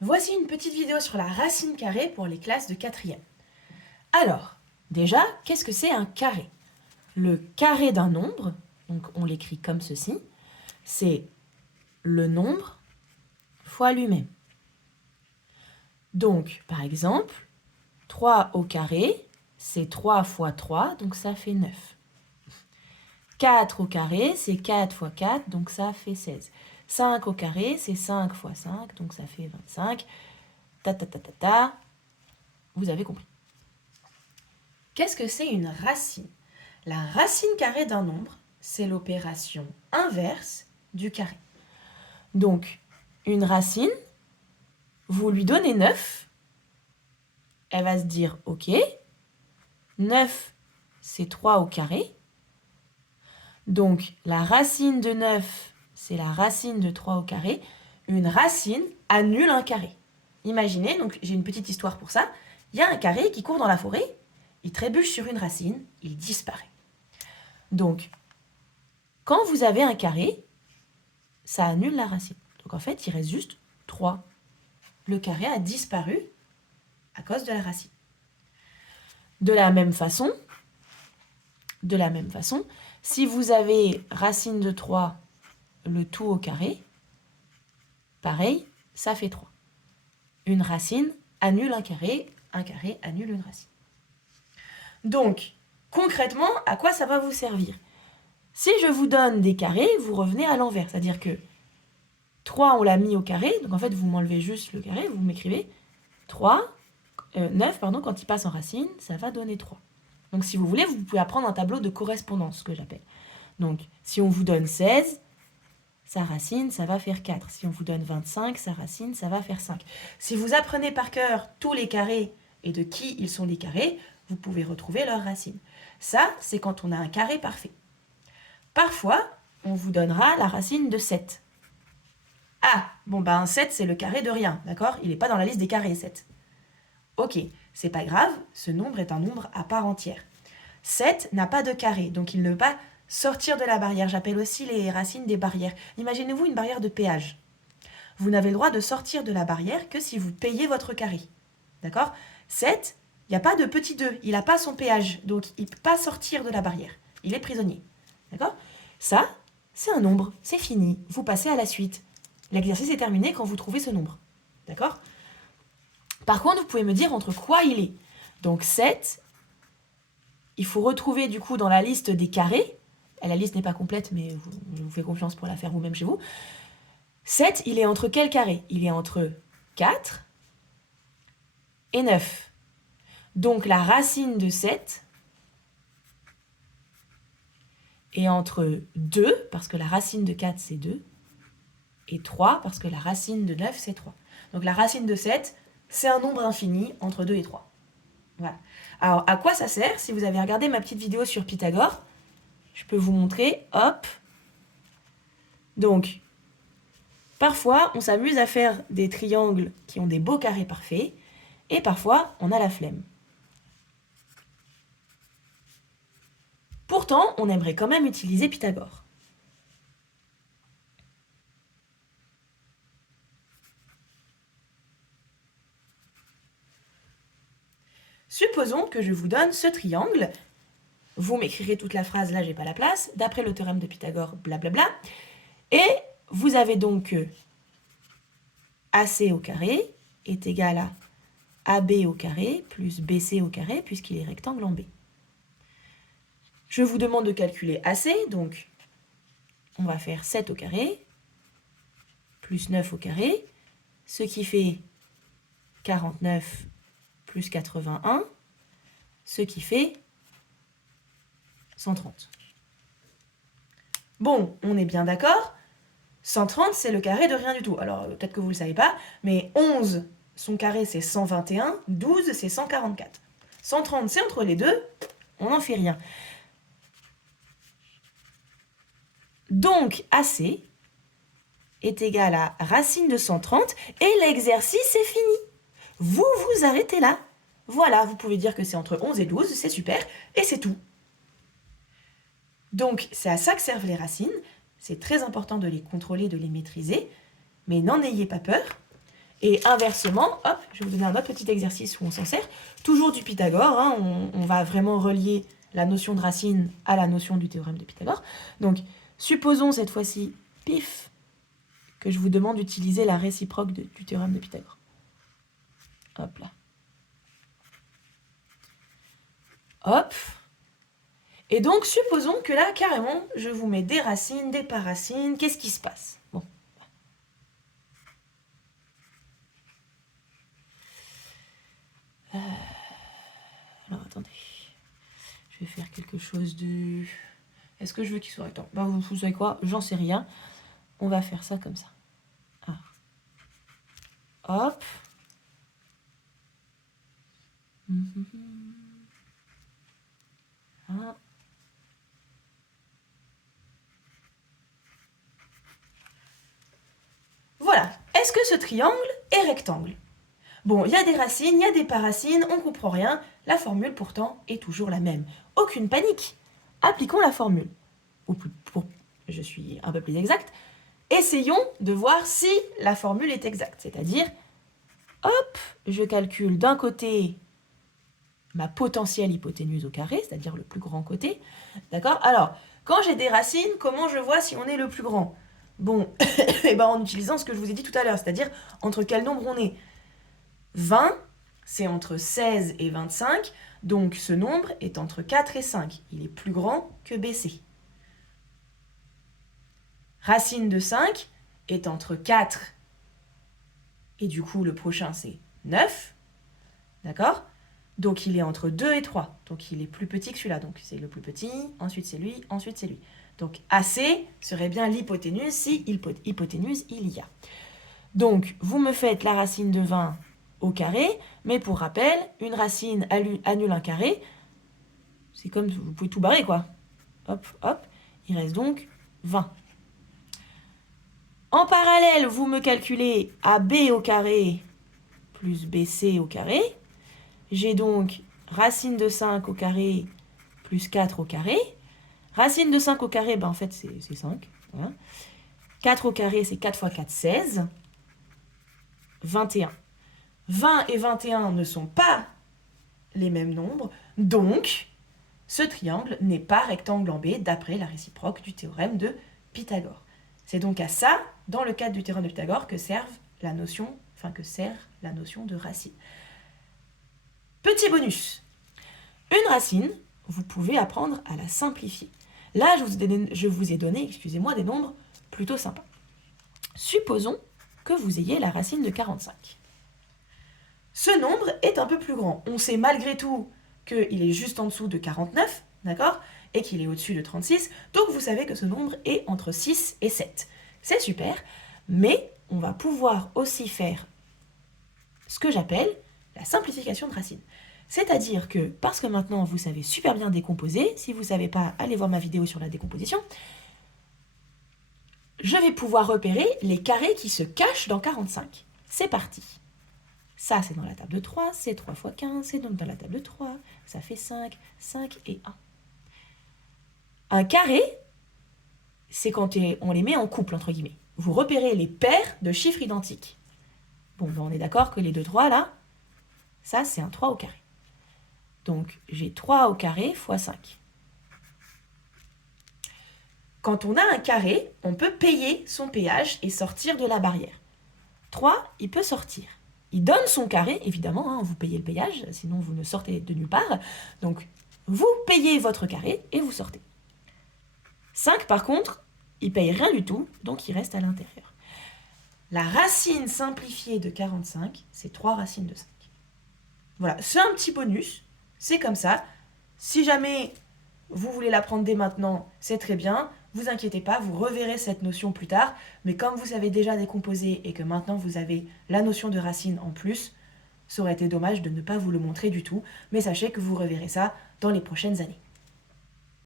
Voici une petite vidéo sur la racine carrée pour les classes de 4e. Alors, déjà, qu'est-ce que c'est un carré? Le carré d'un nombre, donc on l'écrit comme ceci, c'est le nombre fois lui-même. Donc, par exemple, 3 au carré, c'est 3 fois 3, donc ça fait 9. 4 au carré, c'est 4 fois 4, donc ça fait 16. 5 au carré, c'est 5 fois 5, donc ça fait 25. Vous avez compris. Qu'est-ce que c'est une racine? La racine carrée d'un nombre, c'est l'opération inverse du carré. Donc, une racine, vous lui donnez 9, elle va se dire, ok, 9, c'est 3 au carré. Donc, la racine de 9, c'est la racine de 3 au carré. Une racine annule un carré. Imaginez, donc j'ai une petite histoire pour ça. Il y a un carré qui court dans la forêt, il trébuche sur une racine, il disparaît. Donc, quand vous avez un carré, ça annule la racine. Donc en fait, il reste juste 3. Le carré a disparu à cause de la racine. De la même façon, si vous avez racine de 3, le tout au carré, pareil, ça fait 3. Une racine annule un carré annule une racine. Donc, concrètement, à quoi ça va vous servir? Si je vous donne des carrés, vous revenez à l'envers. C'est-à-dire que 3, on l'a mis au carré. Donc en fait, vous m'enlevez juste le carré, vous m'écrivez 9, quand il passe en racine, ça va donner 3. Donc si vous voulez, vous pouvez apprendre un tableau de correspondance, ce que j'appelle. Donc si on vous donne 16, sa racine, ça va faire 4. Si on vous donne 25, sa racine, ça va faire 5. Si vous apprenez par cœur tous les carrés et de qui ils sont les carrés, vous pouvez retrouver leurs racines. Ça, c'est quand on a un carré parfait. Parfois, on vous donnera la racine de 7. Ah, bon ben 7, c'est le carré de rien, d'accord? Il n'est pas dans la liste des carrés, 7. Ok, c'est pas grave, ce nombre est un nombre à part entière. 7 n'a pas de carré, donc il ne peut pas sortir de la barrière. J'appelle aussi les racines des barrières. Imaginez-vous une barrière de péage. Vous n'avez le droit de sortir de la barrière que si vous payez votre carré. D'accord? 7, il n'y a pas de petit 2, il n'a pas son péage, donc il ne peut pas sortir de la barrière. Il est prisonnier. D'accord? Ça, c'est un nombre, c'est fini. Vous passez à la suite. L'exercice est terminé quand vous trouvez ce nombre. D'accord? Par contre, vous pouvez me dire entre quoi il est. Donc 7, il faut retrouver du coup dans la liste des carrés. La liste n'est pas complète, mais je vous fais confiance pour la faire vous-même chez vous. 7, il est entre quel carré? Il est entre 4 et 9. Donc la racine de 7 est entre 2, parce que la racine de 4 c'est 2, et 3, parce que la racine de 9 c'est 3. Donc la racine de 7, c'est un nombre infini entre 2 et 3. Voilà. Alors, à quoi ça sert? Si vous avez regardé ma petite vidéo sur Pythagore, je peux vous montrer, hop. Donc, parfois, on s'amuse à faire des triangles qui ont des beaux carrés parfaits, et parfois, on a la flemme. Pourtant, on aimerait quand même utiliser Pythagore. Supposons que je vous donne ce triangle. Vous m'écrirez toute la phrase, là j'ai pas la place, d'après le théorème de Pythagore, blablabla. Et vous avez donc que AC au carré est égal à AB au carré plus BC au carré, puisqu'il est rectangle en B. Je vous demande de calculer AC, donc on va faire 7 au carré plus 9 au carré, ce qui fait 49 plus 81, ce qui fait 130. Bon, on est bien d'accord, 130 c'est le carré de rien du tout. Alors peut-être que vous ne le savez pas, mais 11, son carré c'est 121, 12 c'est 144. 130 c'est entre les deux, on n'en fait rien. Donc AC est égal à racine de 130 et l'exercice est fini. Vous vous arrêtez là. Voilà, vous pouvez dire que c'est entre 11 et 12, c'est super, et c'est tout. Donc c'est à ça que servent les racines. C'est très important de les contrôler, de les maîtriser, mais n'en ayez pas peur. Et inversement, hop, je vais vous donner un autre petit exercice où on s'en sert. Toujours du Pythagore, hein, on va vraiment relier la notion de racine à la notion du théorème de Pythagore. Donc, supposons cette fois-ci, pif, que je vous demande d'utiliser la réciproque du théorème de Pythagore. Hop là. Hop. Et donc, supposons que là, carrément, je vous mets des racines, des paracines. Qu'est-ce qui se passe? Bon. Alors, attendez. Je vais faire quelque chose de... Est-ce que je veux qu'il soit rectangle? Ben, vous savez quoi? J'en sais rien. On va faire ça comme ça. Ah. Hop. Ah. Voilà. Est-ce que ce triangle est rectangle? Bon, il y a des racines, il y a des paracines, on ne comprend rien. La formule, pourtant, est toujours la même. Aucune panique. Appliquons la formule. Je suis un peu plus exact. Essayons de voir si la formule est exacte. C'est-à-dire, hop, je calcule d'un côté ma potentielle hypoténuse au carré, c'est-à-dire le plus grand côté. D'accord? Alors, quand j'ai des racines, comment je vois si on est le plus grand? Bon, et ben en utilisant ce que je vous ai dit tout à l'heure, c'est-à-dire entre quel nombre on est. 20, c'est entre 16 et 25, donc ce nombre est entre 4 et 5. Il est plus grand que BC. Racine de 5 est entre 4 et du coup le prochain c'est 9. D'accord? Donc il est entre 2 et 3. Donc il est plus petit que celui-là. Donc c'est le plus petit, ensuite c'est lui, ensuite c'est lui. Donc AC serait bien l'hypoténuse si hypoténuse il y a. Donc vous me faites la racine de 20 au carré, mais pour rappel, une racine annule un carré. C'est comme, vous pouvez tout barrer quoi. Hop, hop. Il reste donc 20. En parallèle, vous me calculez AB au carré plus BC au carré. J'ai donc racine de 5 au carré plus 4 au carré. Racine de 5 au carré, ben en fait, c'est 5. Voilà. 4 au carré, c'est 4 fois 4, 16. 21. 20 et 21 ne sont pas les mêmes nombres, donc ce triangle n'est pas rectangle en B d'après la réciproque du théorème de Pythagore. C'est donc à ça, dans le cadre du théorème de Pythagore, que sert la notion de racine. Petit bonus. Une racine, vous pouvez apprendre à la simplifier. Là, je vous ai donné, excusez-moi, des nombres plutôt sympas. Supposons que vous ayez la racine de 45. Ce nombre est un peu plus grand. On sait malgré tout qu'il est juste en dessous de 49, d'accord? Et qu'il est au-dessus de 36. Donc vous savez que ce nombre est entre 6 et 7. C'est super, mais on va pouvoir aussi faire ce que j'appelle la simplification de racines. C'est-à-dire que, parce que maintenant vous savez super bien décomposer, si vous ne savez pas, allez voir ma vidéo sur la décomposition, je vais pouvoir repérer les carrés qui se cachent dans 45. C'est parti. Ça, c'est dans la table de 3, c'est 3 fois 15, c'est donc dans la table de 3, ça fait 5, 5 et 1. Un carré, c'est quand on les met en couple, entre guillemets. Vous repérez les paires de chiffres identiques. Bon, ben on est d'accord que les 2, 3, là, ça, c'est un 3 au carré. Donc, j'ai 3 au carré fois 5. Quand on a un carré, on peut payer son péage et sortir de la barrière. 3, il peut sortir. Il donne son carré, évidemment, hein, vous payez le péage, sinon vous ne sortez de nulle part. Donc, vous payez votre carré et vous sortez. 5, par contre, il paye rien du tout, donc il reste à l'intérieur. La racine simplifiée de 45, c'est 3 racines de 5. Voilà, c'est un petit bonus, c'est comme ça. Si jamais vous voulez l'apprendre dès maintenant, c'est très bien. Vous inquiétez pas, vous reverrez cette notion plus tard. Mais comme vous savez déjà décomposer et que maintenant vous avez la notion de racine en plus, ça aurait été dommage de ne pas vous le montrer du tout. Mais sachez que vous reverrez ça dans les prochaines années.